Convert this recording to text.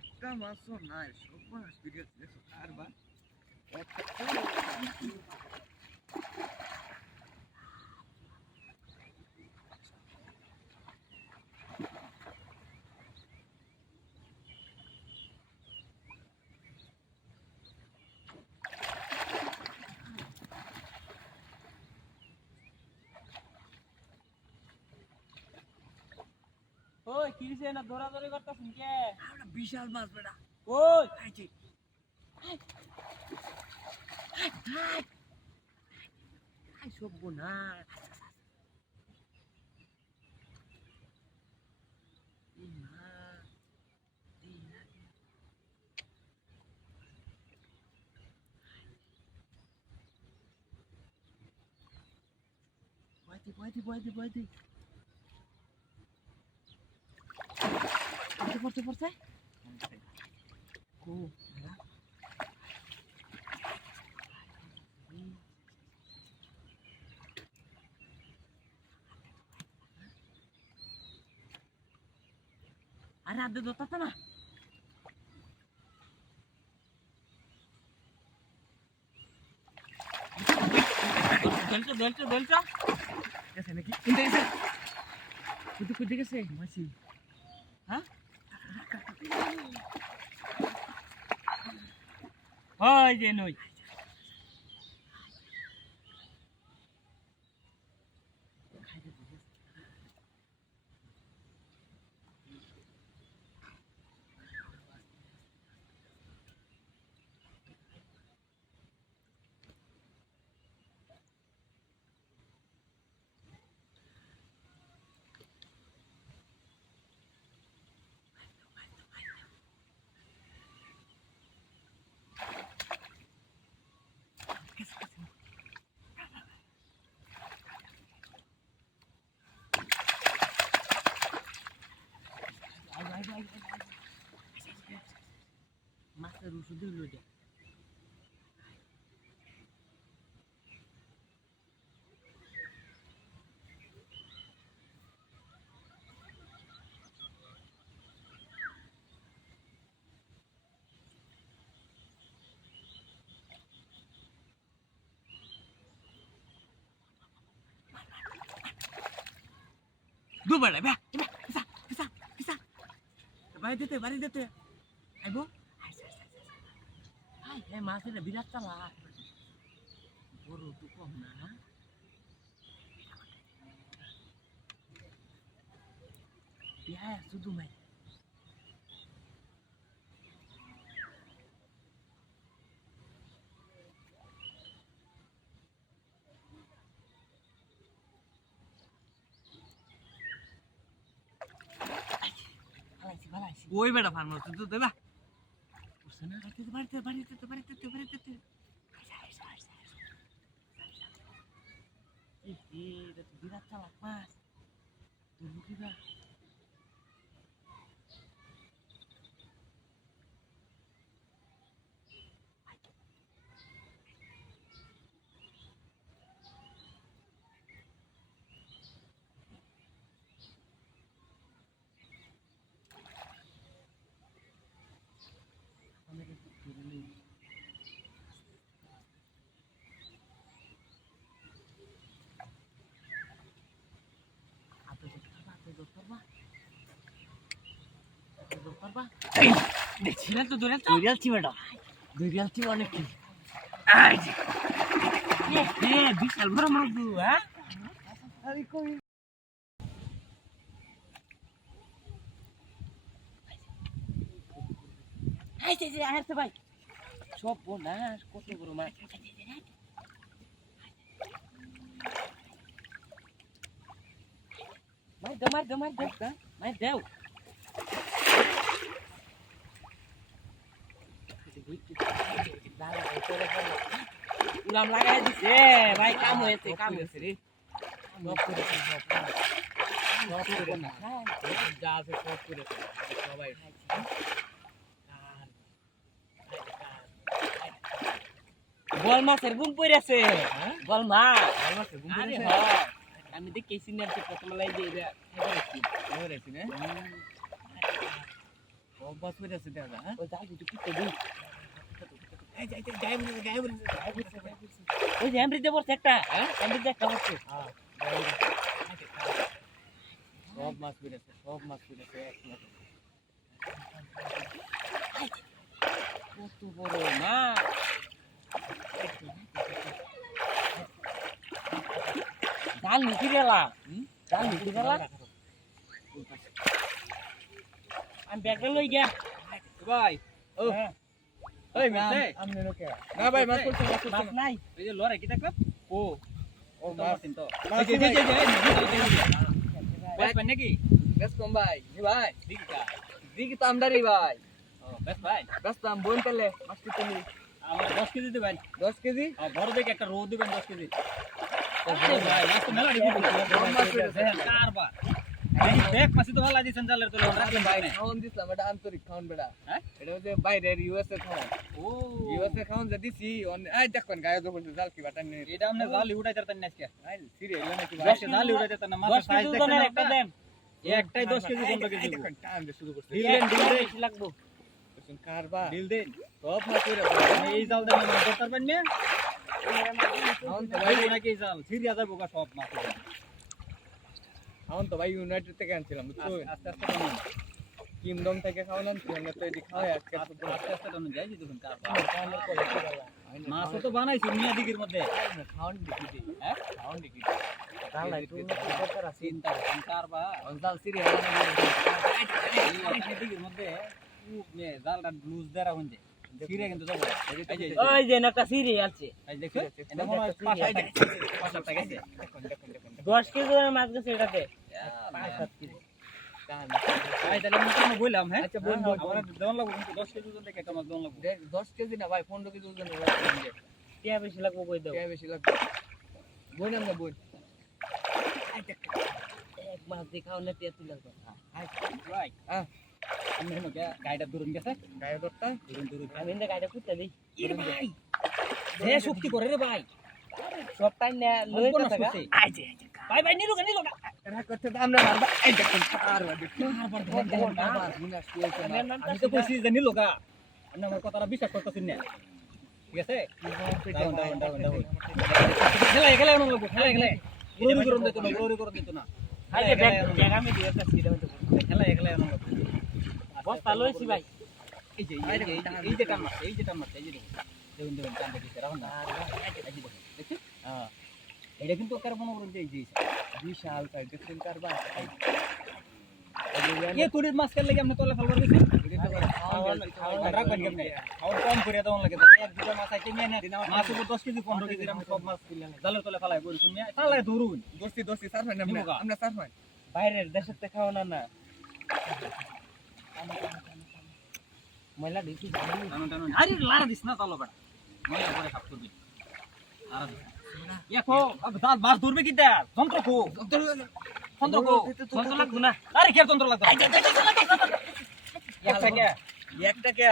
একটা মাছও নাই, সব মাছ বিক্রি করছে আর বা একটা ওই কি হইছে না দৌড়াদৌড়ি করতেছেন কে? একটা বিশাল মাছ বেটা। ওই খাইছি খাই সব না বয়দি পড়তে কো আরে আদে দোতা না বেলচা গেছে নাকি ইনতে গেছে কুদি গেছে মাছি হ্যাঁ ওই যে নই মাছের ওষুধ হইল এটা দুবার বে পিসা বাড়ি দিতে আইবো হ্যাঁ মাছের বিরাট চালা বড় তো কম না শুধু মাই ওই বেটা ফার্ম তো দেবা না বাড়িতে বিরাট চালাক মাছ লুকিবা দেখছিলেন তো দৌড়াচ্ছি বেটা দৌড়াচ্ছি অনেক কি বিশাল বড় মাছ দু হ্যাঁ ভাই সব না কত বড় মাছ মার দেও উলাম লাগাই দিছে ভাই কাম হয়েছে রে সব করেছে না যা আছে সব করেছে সবাই বল মাছের গুম পড়েছে বল মাছের গুম পড়েছে আমি দেখেছি না প্রথম লাই দিয়ে না সব মাছ পড়ে আছে দেখা যায়, হ্যাঁ? ওই জাল দুটো কিতে দিই এই যে গায়েব ওই যে এমরিতে পড়ছে একটা এমরিতে একটা পড়ছে সব মাছ পড়ে আছে এক মাছ। কত বড় মা জাল নিতে গেলা জাল নিতে গেলা আমি ব্যাগটা লই গিয়া ভাই ও হ্যাঁ ওই মাছে আমনে লোকে না ভাই মাছ পড়ছে মাছ নাই এই যে লড়াই কি দেখলাম ও ও মাছ তো মাছ এই যে ভাই। বেশ ভাই নাকি বেশ কম ভাই জি ভাই দিকা দিকে তো আমদারি ভাই ও বেশ ভাই বেশ তো আম বোন তেলে মাছ তুমি আমার 10 কেজি দিবেন 10 কেজি বড় দেখে একটা রো দিবেন 10 কেজি ভাই মাছ তো মেলা দিবেন মাছ পড়েছে। কারবা দেখ মাছ তো ভালো দিছেন জালের তোলে রাখলেন ভাই ভাই খাওন দিছিলাম এটা আন্তরিক খাওন বেড়া হ্যাঁ? এটা হচ্ছে বাইরের ইউএসএ খাওন ও ইউএসএ খাওন যে দিছি এই দেখুন গায়ে যখন জাল কি বাটা নিয়ে এটা আমনে জালি উঠাই যারতেন না আজকে সিরিয়াল নাকি ভাই আজকে জালি উঠাই যারতেন না মাছ 10 সাইজ কেজি দেখছেন ওজনের একটা দেন একটাই 10 কেজি 15 কেজি দেখুন টান দিয়ে শুরু করছে দিলেন দিলেন বেশি লাগবো দেখুন কারবা দিল দেন সব মাছ পড়ে এই জাল দেন মাছ ধরতে পারবেন না খাওন তো ভাই ভাই নাকি এই জাল সিরিয়া যাবো গা সব মাছ খাওন তো ভাই ইউনাইটেড থেকে আনছিলাম বুঝছো আস্তে আস্তে টানুন কিংডম থেকে খাওয়ান আনছিলাম না তো এটি খাওয়াই আজকে আস্তে আস্তে টানুন যাই দেখুন মাছ তো বানাইছি মিয়া দিগির মধ্যে খাওয়ান দেখি দিই হ্যাঁ খাওয়ান দেখি জাল নাই তুই দরকার আছে চিন্তা করুন কারবা জাল সিরিয়াল এই দিগির মধ্যে জালটা লুজ দেরা হইছে সিরিয়া কিন্তু যাবো এই যে ওই যে একটা সিরি আছে এই দেখছেন এটা মনে হয় 5 টাকা গেছে 10 কেজি ওজনের মাছ গেছে এটাতে 5-7 কেজি ভাই তাহলে আমি কোনো বললাম হ্যাঁ আচ্ছা, বল, বল, আমার দেওয়ান লাগবো কিন্তু 10 কেজি ওজন থেকে একটা মাছ দেওয়ান লাগবো 10 কেজি না ভাই 15 কেজি ওজন টিয়া বেশি লাগবো কই দাও বেশি লাগবে বোন আমরা বোন এক মাছ দিয়ে খাও না টিয়া তুলে দাও ভাই হ্যাঁ আমি হেন গাড়িটা দূরন গেছে গায়ে দরটা দূরন আমি ইন্দা গাড়িটা কুত্তে দিই এর ভাই যে শক্তি করে রে ভাই সব টাইম না লই অঙ্কন কথা আসছে। ভাই ভাই নিলো না এরা করতে তো আমরা মারবা এই দেখুন কারবা দেখুন আমি তো কইছি যে নিলো গা আপনি আমার কথাটা বিশ্বাস করতেছেন না ঠিক আছে ডাউন খেলা খেলা এমন লাগবো খেলা গ্লোরি করুন দিত না আই যে ব্যাগ ব্যাগ আমি দিয়ে একটা সিরা মধ্যে খেলা এমন লাগবো বস্তা লইছি ভাই এই যে টান মারছে এই যে দেখুন টান দেখি রাখুন না এই যে দেখুন দেখছি হ্যাঁ এটা কিন্তু কার মনে করুন যে এই যে বিশাল সাইজ দেখুন কারবা কে তুড়ির মাছ খেলে কি আপনি তোলা ফেলবার গেছেন রাখবেন কেমনে আর কম করে দেওয়ান লাগে এক দুটো মাছ আইতে নিয়ে না মাছ উপর 10 কেজি 15 কেজি আমি সব মাছ জালের তলে ফেলাই বলি শুনিয়া ফালাই ধরুন দোস্তি সারফান আমরা সারফান বাইরের দেশের থেকে খাও না না ময়লা ঢুকি আরে লারা দিস না তালো বেটা মনে করে খাপ করবি আর দেখো দাঁত মাছ ধরবে কি দা যন্ত্র কো যন্ত্র লাগবো না আরে কে যন্ত্র লাগবে একটা কে একটা কে